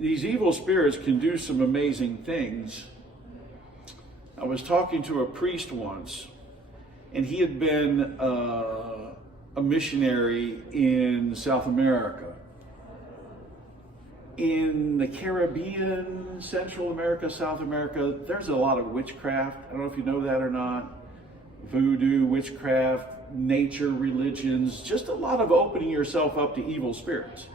these evil spirits can do some amazing things. I was talking to a priest once, and he had been a missionary in South America. In the Caribbean, Central America, South America, there's a lot of witchcraft. I don't know if you know that or not. Voodoo, witchcraft, nature religions, just a lot of opening yourself up to evil spirits.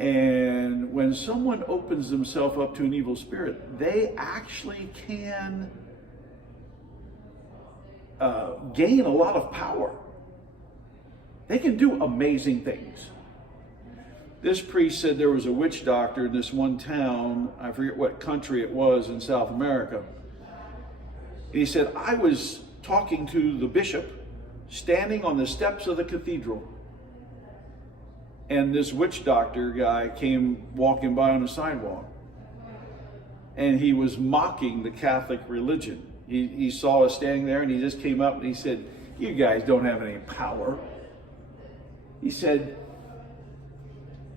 And when someone opens themselves up to an evil spirit, they actually can gain a lot of power. They can do amazing things. This priest said there was a witch doctor in this one town, I forget what country it was in South America. And he said, I was talking to the bishop standing on the steps of the cathedral. And this witch doctor guy came walking by on the sidewalk. And he was mocking the Catholic religion. He saw us standing there, and he just came up and he said, you guys don't have any power. He said,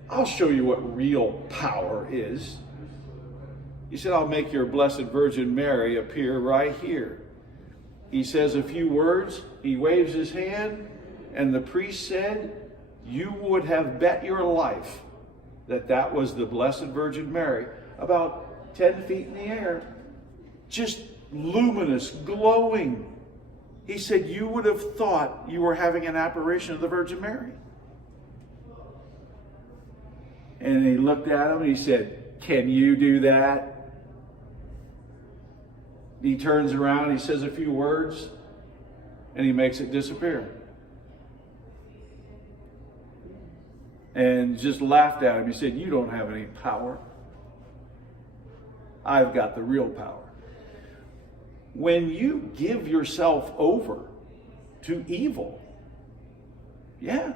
I'll show you what real power is. He said, I'll make your Blessed Virgin Mary appear right here. He says a few words, he waves his hand, and the priest said, you would have bet your life that that was the Blessed Virgin Mary, about 10 feet in the air, just luminous, glowing. He said, you would have thought you were having an apparition of the Virgin Mary. And he looked at him and he said, can you do that? He turns around, he says a few words, and he makes it disappear. And just laughed at him. He said, you don't have any power. I've got the real power. When you give yourself over to evil, yeah,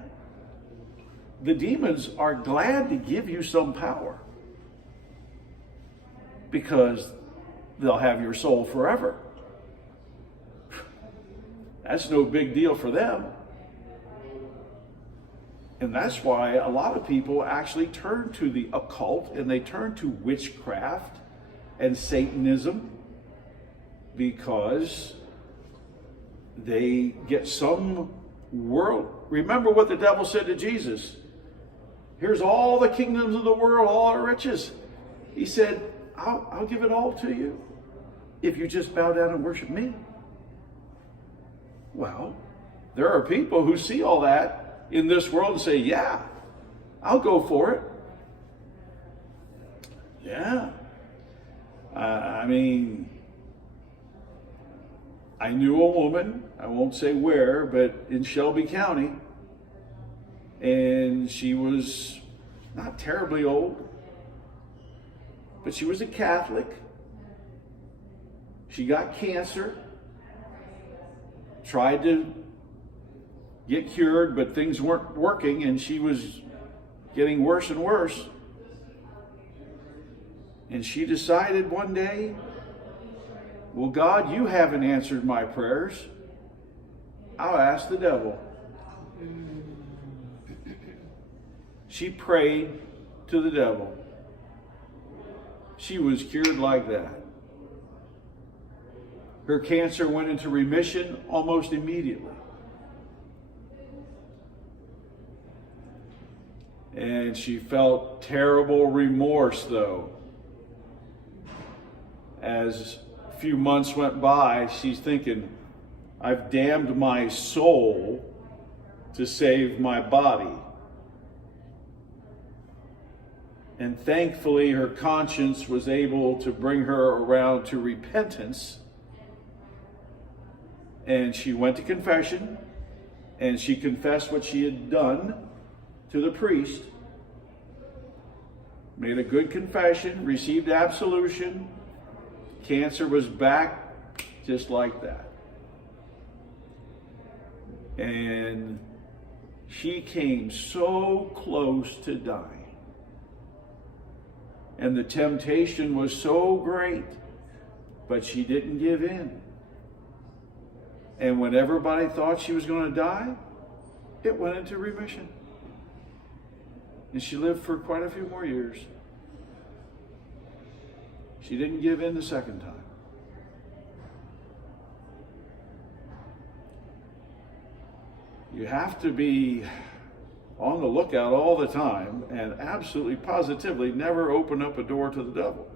the demons are glad to give you some power because they'll have your soul forever. That's no big deal for them. And that's why a lot of people actually turn to the occult and they turn to witchcraft and Satanism because they get some world. Remember what the devil said to Jesus. Here's all the kingdoms of the world, all our riches. He said, I'll give it all to you if you just bow down and worship me. Well, there are people who see all that in this world and say, yeah, I'll go for it. Yeah. I mean, I knew a woman, I won't say where, but in Shelby County, and she was not terribly old, but she was a Catholic. She got cancer, tried to get cured, but things weren't working, and she was getting worse and worse. And she decided one day, well, God, you haven't answered my prayers. I'll ask the devil. She prayed to the devil. She was cured like that. Her cancer went into remission almost immediately. And she felt terrible remorse, though. As a few months went by, she's thinking, I've damned my soul to save my body. And thankfully, her conscience was able to bring her around to repentance. And she went to confession, and she confessed what she had done to the priest, made a good confession, received absolution. Cancer was back just like that. And she came so close to dying. And the temptation was so great, but she didn't give in. And when everybody thought she was going to die, it went into remission. And she lived for quite a few more years. She didn't give in the second time. You have to be on the lookout all the time and absolutely positively never open up a door to the devil.